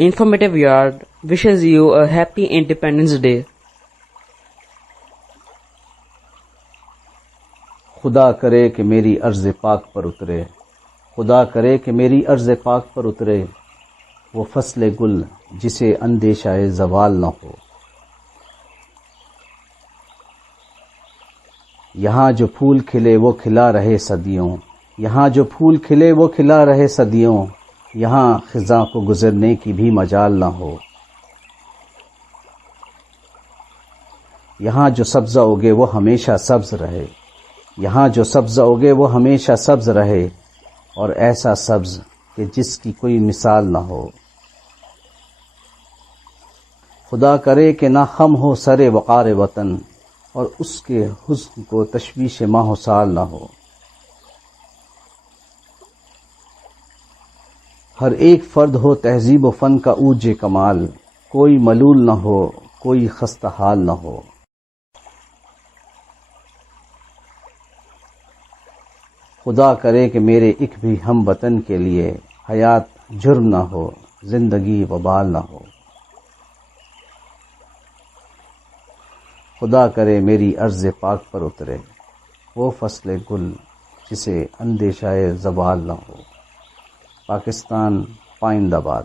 Informative Yard wishes you a happy Independence Day. خدا کرے کہ میری عرض پاک پر اترے، خدا کرے کہ میری عرض پاک پر اترے، وہ فصل گل جسے اندیشہ زوال نہ ہو۔ یہاں جو پھول کھلے وہ کھلا رہے صدیوں، یہاں جو پھول کھلے وہ کھلا رہے صدیوں، یہاں خزاں کو گزرنے کی بھی مجال نہ ہو۔ یہاں جو سبزہ اگے وہ ہمیشہ سبز رہے، یہاں جو سبزہ اگے وہ ہمیشہ سبز رہے، اور ایسا سبز کہ جس کی کوئی مثال نہ ہو۔ خدا کرے کہ نہ خم ہو سر وقار وطن، اور اس کے حسن کو تشویش ماہ و سال نہ ہو۔ ہر ایک فرد ہو تہذیب و فن کا اوج کمال، کوئی ملول نہ ہو، کوئی خستہ حال نہ ہو۔ خدا کرے کہ میرے ایک بھی ہم وطن کے لیے حیات جرم نہ ہو، زندگی وبال نہ ہو۔ خدا کرے میری عرض پاک پر اترے، وہ فصل گل جسے اندیشہ زوال نہ ہو۔ پاکستان، پائند آباد۔